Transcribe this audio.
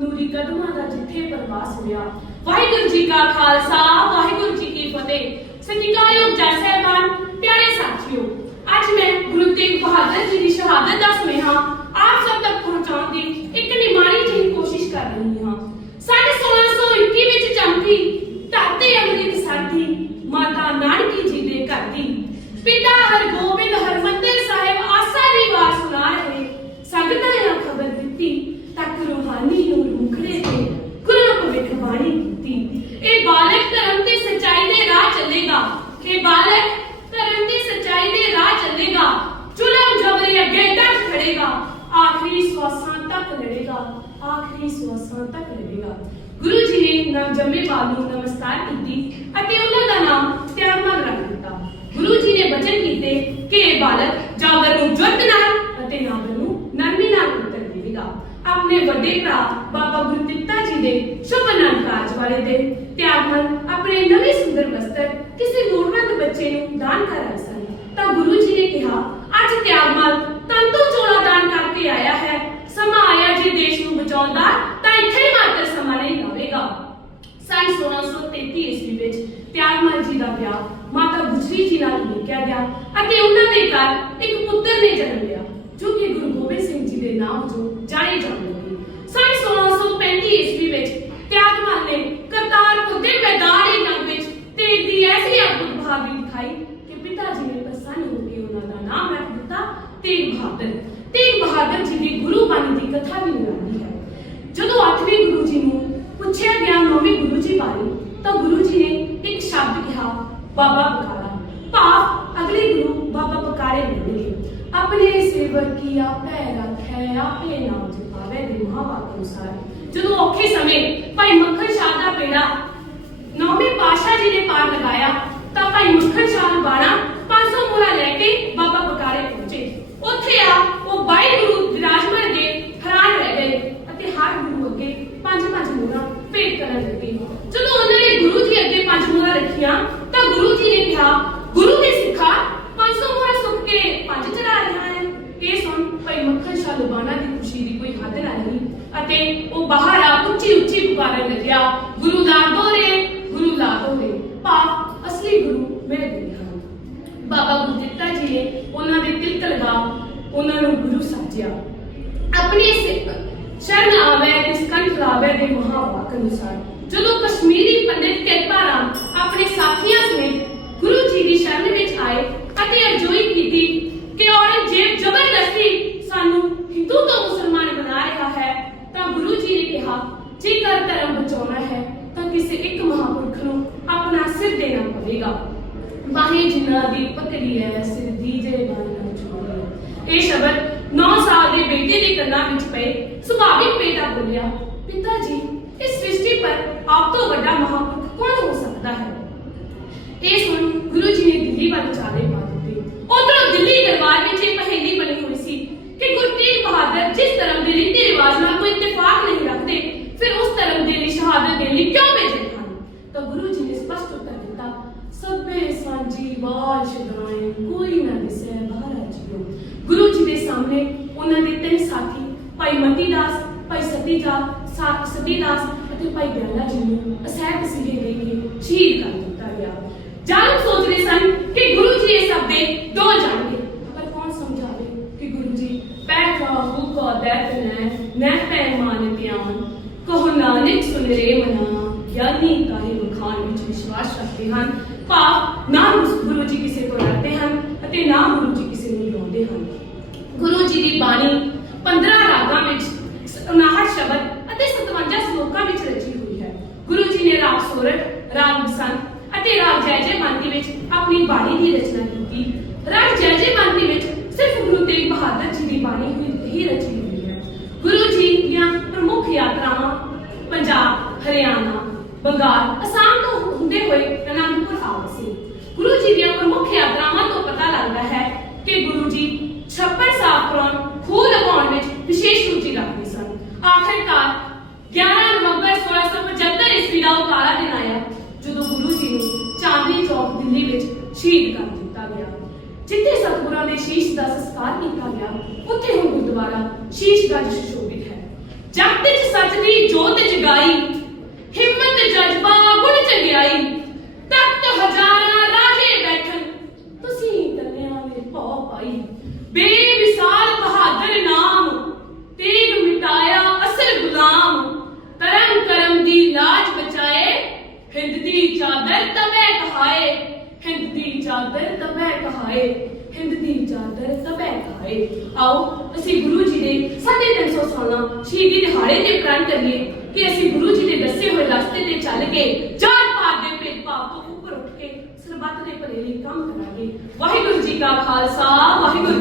ਨੂਰੀ ਕਦਮਾਂ ਦਾ ਜਿੱਥੇ ਪ੍ਰਵਾਸ ਹੋਇਆ। ਵਾਹਿਗੁਰੂ ਜੀ ਕਾ ਖਾਲਸਾ, ਵਾਹਿਗੁਰੂ ਜੀ ਕੀ ਫਤਿਹ। ਸਤਿਕਾਰਯੋਗ ਜੈ ਸਾਹਿਬਾਨ, ਪਿਆਰੇ ਸਾਥੀਓ, ਅੱਜ ਮੈਂ ਗੁਰੂ ਤੇਗ ਬਹਾਦਰ ਜੀ ਦੀ ਸ਼ਹਾਦਤ ਦਾ ਸੁਨੇਹਾ ਆਪ ਸਭ ਤੱਕ ਪਹੁੰਚਾਉਣ ਦੀ ਇੱਕ ਨਿਮਾਣੀ ਜਿਹੀ ਕੋਸ਼ਿਸ਼ ਕਰ ਰਹੀ ਹਾਂ ਸਾਢੇ 1621 ਵਿੱਚ ਚਮਕੀ ਧਰਤੀ ਅੰਮ੍ਰਿਤ ਸਰਦੀ ਮਾਤਾ ਨਾਨਕੀ ਜੀ ਦੇ ਘਰ ਦੀ ਪਿਤਾ ਹਰਗੋਬਿੰਦ ਹਰਮੰਦਰ ਸਾਹਿਬ ਆਸਾ ਦੀ ਵਾਰ ਸੁਣਾ ਰਹੇ ਸੰਗਤਾਂ ਨੇ ਖਬਰ ਦਿੱਤੀ ਤੱਕ ਰੂਹਾਨੀ ਨੂਰ ਮੁਖੜੇ ਤੇ ਗੁਰੂ ਭਵਿੱਖ ਬਾਣੀ ਕੀਤੀ ਇਹ ਬਾਲਕ ਧਰਮ ਤੇ ਸੱਚਾਈ ਦੇ ਰਾਹ ਚੱਲੇਗਾ ਇਹ ਬਾਲਕ ਧਰਮ ਤੇ ਸੱਚਾਈ ਦੇ ਰਾਹ ਚੱਲੇਗਾ ਜ਼ੁਲਮ ਜਬਰੀ ਅੱਗੇ ਡਟ ਖੜੇਗਾ ਆਖਰੀ ਸਵਾਸਾਂ ਤੱਕ ਆਖਰੀ ਸਵਾਸਾਂ ਤੱਕ ਲੜੇਗਾ ਗੁਰੂ ਜੀ ਨੇ ਨਾਮ ਜੰਮੇ ਬਾਲ ਨੂੰ ਨਮਸਕਾਰ ਕੀਤੀ ਅਤੇ ਉਹਨਾਂ ਦਾ ਨਾਮ ਤਿਆਗਮਲ ਰੱਖ ਦਿੱਤਾ। ਗੁਰੂ ਜੀ ਨੇ ਬਚਨ ਕੀਤੇ ਕਿ ਇਹ ਬਾਲਕ ਜਾਗਰ ਨੂੰ ਜੁਰਤ ਨਾਲ ਅਤੇ ਨਾਗਰ ਨੂੰ ਨਰਮੀ ਨਾਲ ਉੱਤਰ ਦੇਵੇਗਾ। ਆਪਣੇ ਵੱਡੇ ਭਰਾ ਬਾਬਾ ਗੁਰਦਿੱਤਾ ਜੀ ਦੇ ਸ਼ੁਭ ਨਾਮ ਕਾਰਜ ਵਾਲੇ ਦਿਨ ਤਿਆਗਮਲ ਆਪਣੇ ਨਵੇਂ ਸੁੰਦਰ ਵਸਤਰ ਕਿਸੇ ਲੋੜਵੰਦ ਬੱਚੇ ਨੂੰ ਦਾਨ ਕਰ ਰਹੇ ਸਨ। ਤਾਂ ਗੁਰੂ ਜੀ ਨੇ ਕਿਹਾ, ਅੱਜ ਤਿਆਗਮਲ ਤੰਤੂ ਚੋਲਾ ਦਾਨ ਕਰਕੇ ਆਇਆ ਹੈ। ਸਮਾਂ ਆਇਆ ਜੇ ਦੇਸ਼ ਨੂੰ ਬਚਾਉਣ ਦਾ ਤਾਂ ਇੱਥੇ ਹੀ ਮਾਤਰ ਸਮਾਂ ਨਹੀਂ ਲਾਵੇਗਾ ਸੰਨ 1633 ਈਸਵੀ ਵਿੱਚ ਤਿਆਗਮਲ ਜੀ ਦਾ ਵਿਆਹ ਮਾਤਾ ਗੁਜਰੀ ਜੀ ਨਾਲ ਲਿਖਿਆ ਗਿਆ ਅਤੇ ਉਹਨਾਂ ਦੇ ਘਰ ਇੱਕ ਪੁੱਤਰ ਨੇ ਜਨਮ ਲਿਆ ਜੋ ਕਿ ਗੁਰੂ ਗੋਬਿੰਦ ਸਿੰਘ ਜੀ ਦੇ ਨਾਮ ਤੋਂ ਜਾਣੇ ਜਾਂਦੇ ਨੇ ਸੰਨ 1635 ਈਸਵੀ ਵਿੱਚ ਤਿਆਗਮਲ ਨੇ ਕਰਤਾਰਪੁਰ ਦੇ ਮੈਦਾਨੀ ਜੰਗ ਵਿੱਚ ਤੇਗ ਦੀ ਐਸੀ ਅਦਭੁਤ ਬਹਾਦਰੀ ਦਿਖਾਈ ਕਿ ਪਿਤਾ ਜੀ ਨੇ ਪ੍ਰਸੰਨ ਹੋ ਕੇ ਉਹਨਾਂ ਦਾ ਨਾਮ ਰੱਖ ਦਿੱਤਾ ਤੇਗ ਬਹਾਦਰ ਤੇਗ ਬਹਾਦਰ ਜੀ ਦੀ ਗੁਰੂ ਬਾਣੀ ਦੀ ਕਥਾ ਵੀ ਨਿਰਾਲੀ ਹੈ ਜਦੋਂ 8ਵੇਂ ਗੁਰੂ ਜੀ ਨੂੰ ਪੁੱਛਿਆ ਗਿਆ 9ਵੇਂ ਗੁਰੂ ਜੀ ਬਾਰੇ, ਤਾਂ ਗੁਰੂ ਜੀ ਨੇ ਇੱਕ ਸ਼ਬਦ ਕਿਹਾ, ਬਾਬਾ ਬਕਾਲਾ ਭਾਵ ਅਗਲੇ ਗੁਰੂ ਬਾਬਾ ਬਕਾਲੇ ਮਿਲਣਗੇ ਆਪਣੇ ਸੇਵਕ ਕੀ ਆਪੇ ਰੱਖੈ ਆਪੇ ਨਾਮ ਜਪਾਵੇ ਦੇ ਮਹਾਵਾਕ ਅਨੁਸਾਰ। ਜਦੋਂ ਔਖੇ ਸਮੇਂ ਭਾਈ ਮੱਖਣ ਸ਼ਾਹ ਦਾ ਪੇੜਾ ਨੌਵੇਂ ਪਾਸ਼ਾ ਜੀ ਨੇ ਪਾਰ ਲਗਾਇਆ, ਤਾਂ ਭਾਈ ਮੱਖਣ ਸ਼ਾਹ ਨੂੰ ਬਾਣਾ 500 ਮੋਹਰਾ ਲੈ ਕੇ ਬਾਬਾ ਬਕਾਲੇ ਪਹੁੰਚੇ ਉੱਥੇ ਆ ਉਹ 22 ਗੁਰੂ ਵਿਰਾਜਮਾਨ ਦੇ ਹੈਰਾਨ ਰਹਿ ਗਏ ਅਤੇ ਹਰ ਗੁਰੂ ਅੱਗੇ ਪੰਜ ਪੰਜ ਮੋਹਰਾ ਭੇਟ ਕਰਨ ਲੱਗੇ ਜਦੋਂ ਉਹਨਾਂ ਨੇ ਗੁਰੂ ਜੀ ਅੱਗੇ ਪੰਜ ਮੋਹਰਾ ਰੱਖੀਆਂ ਤਾਂ ਗੁਰੂ ਜੀ ਨੇ ਕਿਹਾ ਗੁਰੂ ਦੇ ਸਿੱਖਾ 500 ਮੋਹਰਾ ਸੁੱਕ ਕੇ ਪੰਜ ਚੜਾ ਰਿਹਾ ਹੈ ਇਹ ਸੁਣ ਭਾਈ ਮੱਖਣ ਸ਼ਾਹ ਲੁਬਾਣਾ ਦੀ ਖੁਸ਼ੀ ਦੀ ਕੋਈ ਹੱਦ ਨਾ ਰਹੀ ਅਤੇ ਉਹ ਬਾਹਰ ਆ ਉੱਚੀ ਉੱਚੀ ਪੁਕਾਰਨ ਲੱਗਿਆ ਗੁਰੂ ਲਾ ਦੋਰੇ ਗੁਰੂ ਲਾ ਦੋਰੇ ਭਾਵ ਅਸਲੀ ਗੁਰੂ ਮੇਰੇ ਗੁਰੂ ਹਨ ਬਾਬਾ ਗੁਰਦਿੱਤਾ ਜੀ ਨੇ ਉਹਨਾਂ ਦੇ ਤਿਲਕ ਲਗਾ ਉਹਨਾਂ ਨੂੰ ਗੁਰੂ ਸਾਜਿਆ ਆਪਣੀ ਸਿੱਖ ਸ਼ਰਨ ਆਵੇ ਤੇ ਸਕੰਠ ਲਾਵੇ ਦੇ ਮਹਾਵਾਕ ਅਨੁਸਾਰ। ਜਦੋਂ ਕਸ਼ਮੀਰੀ ਪੰਡਿਤ ਕਿਰਪਾ ਰਾਮ ਆਪਣੇ ਸਾਥੀਆਂ ਸਮੇਤ ਗੁਰੂ ਜੀ ਦੀ ਸ਼ਰਨ ਵਿੱਚ ਆਏ ਅਤੇ ਅਰਜ਼ੋਈ ਕੀਤੀ ਕਿ ਔਰੰਗਜ਼ੇਬ ਜ਼ਬਰਦਸਤੀ ਸਾਨੂੰ ਹਿੰਦੂ ਤੋਂ ਮੁਸਲਮਾਨ ਬਣਾ ਰਿਹਾ ਹੈ, ਤਾਂ ਗੁਰੂ ਜੀ ਨੇ ਕਿਹਾ, ਜੇਕਰ ਧਰਮ ਬਚਾਉਣਾ ਹੈ, ਤਾਂ ਕਿਸੇ ਇੱਕ ਮਹਾਪੁਰਖ ਨੂੰ ਆਪਣਾ ਸਿਰ ਦੇਣਾ ਪਵੇਗਾ। ਬਾਹੇ ਜਿਨ੍ਹਾਂ ਦੀ ਪਕੜੀ ਹੈ ਸਿਰ ਦੀਜੇ ਬਾਣਾ ਚੋਰੀ ਇਹ ਸ਼ਬਦ 9 ਸਾਲ ਦੇ ਬੇਟੇ ਦੇ ਕੰਨਾਂ ਵਿੱਚ ਪਏ ਸੁਭਾਵਿਕ ਬੇਟਾ ਬੋਲਿਆ, ਪਿਤਾ ਜੀ, ਇਸ ਸ੍ਰਿਸ਼ਟੀ ਪਰ ਆਪ ਤੋਂ ਵੱਡਾ ਮਹਾਪੁਰਖ ਕੌਣ ਹੋ ਸਕਦਾ ਹੈ? ਇਹ ਸੁਣ ਗੁਰੂ ਜੀ ਨੇ ਦਿੱਲੀ ਵੱਲ ਚਾਲੇ ਪਾ ਦਿੱਤੇ। ਉਧਰੋਂ ਦਿੱਲੀ ਦਰਬਾਰ ਵਿੱਚ ਇਹ ਪਹੇਲੀ ਬਣੀ ਹੋਈ ਸੀ ਕਿ ਗੁਰੂ ਤੇਗ ਬਹਾਦਰ ਜਿਸ ਧਰਮ ਦੇ ਰੀਤੀ ਰਿਵਾਜ ਨਾਲ ਕੋਈ ਇਤਫਾਕ ਨਹੀਂ ਰੱਖਦੇ, ਫਿਰ ਉਸ ਧਰਮ ਦੇ ਲਈ ਸ਼ਹਾਦਤ ਦੇਣ ਲਈ ਕਿਉਂ ਭੇਜੇ ਹਨ? ਤਾਂ ਗੁਰੂ ਜੀ ਨੇ ਸਪਸ਼ਟ ਉੱਤਰ ਦਿੱਤਾ, ਸਭੇ ਸਾਂਝੀ ਬਾਲ ਸ਼ਦਾਏ ਕੋਈ ਨਾ ਦਿਸੇ ਬਾਹਰ ਜੀਓ ਗੁਰੂ ਜੀ ਦੇ ਸਾਹਮਣੇ ਉਹਨਾਂ ਦੇ ਤਿੰਨ ਸਾਥੀ ਭਾਈ ਮਤੀ ਦਾਸ ਭਾਈ ਸਤੀ ਸਤੀ ਦਾਸ ਅਤੇ ਭਾਈ ਬਿਆਲਾ ਜੀ ਨੂੰ ਅਸਹਿ ਤਸੀਹੇ ਦੇ ਕੇ ਸ਼ਹੀਦ ਕਰ ਦਿੱਤਾ ਗਿਆ। ਜਾਨ ਸੋਚ ਰਹੇ ਸਨ ਕਿ ਗੁਰੂ ਜੀ ਇਹ ਸਭ ਦੇ ਦੋ ਜਾਣਗੇ। ਪਰ ਕੌਣ ਸਮਝਾਵੇ ਕਿ ਗੁਰੂ ਜੀ, ਪੈਰ ਰਾਹੂ ਕੋ ਦੈਤ ਨੈ ਨੈ ਪੈ ਮਾਨ ਕਹੋ ਨਾਨਕ ਸੁਨ ਮਨਾ, ਗਿਆਨੀ ਕਾਹੇ ਬਖਾਨ ਵਿੱਚ ਵਿਸ਼ਵਾਸ ਰੱਖਦੇ ਹਨ। ਭਾਵ ਨਾ ਗੁਰੂ ਜੀ ਕਿਸੇ ਤੋਂ ਡਰਦੇ ਹਨ ਅਤੇ ਨਾ ਗੁਰੂ ਜੀ ਕਿਸੇ ਨੂੰ ਡਰਾਉਂਦੇ ਹਨ। ਗੁਰੂ ਜੀ ਦੀ ਬਾਣੀ 15 ਰਾਗਾਂ ਵਿੱਚ 59 ਸ਼ਬਦ ਅਤੇ 57 ਸ਼ਲੋਕਾਂ ਵਿੱਚ ਰਚੀ ਹੋਈ ਹੈ ਗੁਰੂ ਜੀ ਨੇ ਰਾਗ ਸੋਰਠ ਰਾਗ ਬਸੰਤ ਅਤੇ ਰਾਗ ਜੈ ਜੈ ਮਾਨਤੀ ਵਿੱਚ ਆਪਣੀ ਬਾਣੀ ਦੀ ਰਚਨਾ ਕੀਤੀ। ਰਾਗ ਜੈ ਜੈ ਵਿੱਚ ਸਿਰਫ ਗੁਰੂ ਤੇਗ ਬਹਾਦਰ ਜੀ ਦੀ ਬਾਣੀ ਹੀ- ਰਚੀ ਹੋਈ ਹੈ। ਗੁਰੂ ਜੀ ਦੀਆਂ ਪ੍ਰਮੁੱਖ ਯਾਤਰਾਵਾਂ ਪੰਜਾਬ, ਹਰਿਆਣਾ, ਬੰਗਾਲ ਅਸਾਮ ਤੋਂ ਹੁੰਦੇ ਹੋਏ ਅਨੰਦਪੁਰ ਆਏ ਸੀ। ਗੁਰੂ ਜੀ ਦੀਆਂ ਪ੍ਰਮੁੱਖ ਯਾਤਰਾਵਾਂ ਤੋਂ ਪਤਾ ਲੱਗਦਾ ਹੈ ਕਿ ਗੁਰੂ ਜੀ ਛੱਪੜ ਸਾਫ਼ ਕਰਾਉਣ ਖੂਹ ਲਗਾਉਣ ਵਿੱਚ ਵਿਸ਼ੇਸ਼ ਰੁਚੀ ਰੱਖਦੇ ਸਨ। ਆਖਿਰਕਾਰ ਸ਼ਹੀਦ ਕਰ ਦਿੱਤਾ ਗਿਆ। ਜਿੱਥੇ ਸਤਿਗੁਰਾਂ ਦੇ ਸ਼ੀਸ਼ ਦਾ ਸੰਸਕਾਰ ਕੀਤਾ ਗਿਆ, ਉੱਥੇ ਹੁਣ ਗੁਰਦੁਆਰਾ ਸ਼ੀਸ਼ ਗੰਜ ਸੁਸ਼ੋਭਿਤ ਹੈ। ਜਗਤ ਚ ਸੱਚ ਦੀ ਜੋਤ ਜਗਾਈ, ਹਿੰਮਤ ਜਜ਼ਬਾ ਗੁਣ ਚੰਗਿਆਈ ਤਖਤ ਹਜ਼ਾਰਾਂ ਰਾਜੇ ਬੈਠਨ ਤੁਸੀਂ ਕੰਨਿਆਂ ਨੇ ਭੌ ਪਾਈ ਬੇਮਿਸਾਲ ਬਹਾਦਰ ਨਾਮ, ਤੀਗ ਮਿਟਾਇਆ ਅਸਲ ਗੁਲਾਮ ਤਰਮ ਕਰਮ ਦੀ ਲਾਜ ਬਚਾਏ, ਹਿੰਦ ਦੀ ਚਾਦਰ ਤਬੈ ਕਹਾਏ। ਹਿੰਦ ਦੀ ਚਾਦਰ ਤਬੈ ਕਹਾਏ, ਹਿੰਦ ਦੀ ਚਾਦਰ ਤਬੈ ਕਹਾਏ। ਆਓ, ਅਸੀਂ ਗੁਰੂ ਜੀ ਦੇ 350 ਸਾਲਾਂ ਸ਼ਹੀਦੀ ਦਿਹਾੜੇ ਤੇ ਪ੍ਰਣ ਕਰੀਏ ਕਿ ਅਸੀਂ ਗੁਰੂ ਜੀ ਦੇ ਦੱਸੇ ਹੋਏ ਰਸਤੇ ਤੇ ਚੱਲ ਕੇ ਜਾਤ ਪਾਤ ਦੇ ਭੇਦਭਾਵ ਤੋਂ ਉੱਪਰ ਉੱਠ ਕੇ ਸਰਬੱਤ ਦੇ ਭਲੇ ਲਈ ਕੰਮ ਕਰਾਂਗੇ। ਵਾਹਿਗੁਰੂ ਜੀ ਕਾ ਖਾਲਸਾ, ਵਾਹਿਗੁਰੂ